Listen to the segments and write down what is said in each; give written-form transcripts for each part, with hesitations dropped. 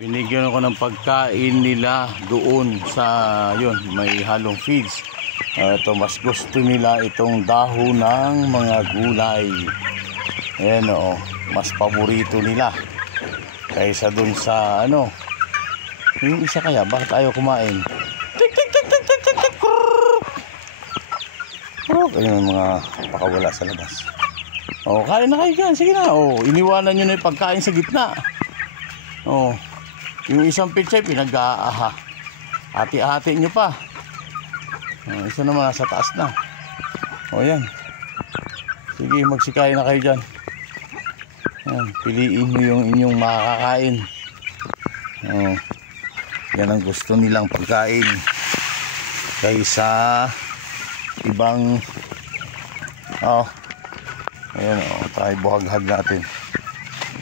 Binigyan ako ng pagkain nila doon sa yun, may halong feeds. Ito, mas gusto nila itong dahon ng mga gulay. Ayan o, mas paborito nila kaysa dun sa ano. Yung isa kaya, bakit ayaw kumain? Tik tik tik tik tik tik tik. Ayun mga pakawala sa labas. O, kain na kayo dyan, sige na. O, iniwanan nyo na yung pagkain sa gitna. O, yung isang pichay pinag-aaha. Hati-hati nyo pa. O, isa naman nasa taas na. O yan. Sige, magsikain na kayo dyan. Yan, piliin nyo yung inyong makakain. O, yan ang gusto nilang pagkain kaysa ibang ayan tayo buhaghag natin.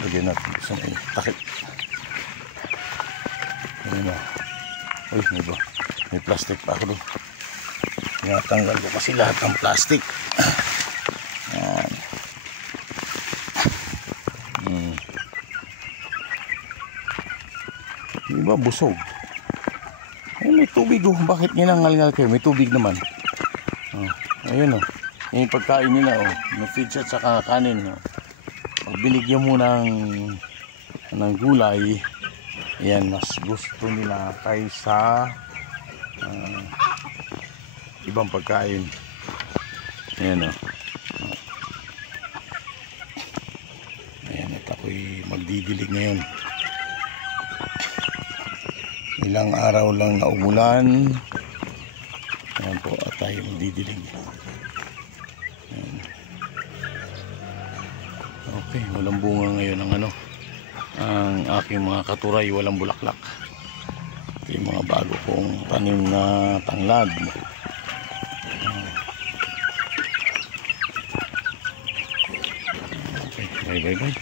Lagyan natin sa may takip. Ayan uy, may plastic pa ako doon. Tinatanggal ko kasi lahat ng plastic. Ayan. Diba busog? Ay, may tubig oh. Bakit ginangal-ngal kayo? May tubig naman. Ayun oh. Yung pagkain nila oh. May feeds at saka kanin oh. Pag binigyan mo ng gulay, yan, mas gusto nila kaysa ibang pagkain. Ayan o. Ayan, at ako'y magdidilig ngayon. Ilang araw lang na umulan. Ayan po, at tayo magdidilig. Ayan. Okay, walang bunga ngayon ang ano. Ang aking mga katuray, walang bulaklak. Ito yung mga bago kong tanim na tanglad. Okay, bye bye bye.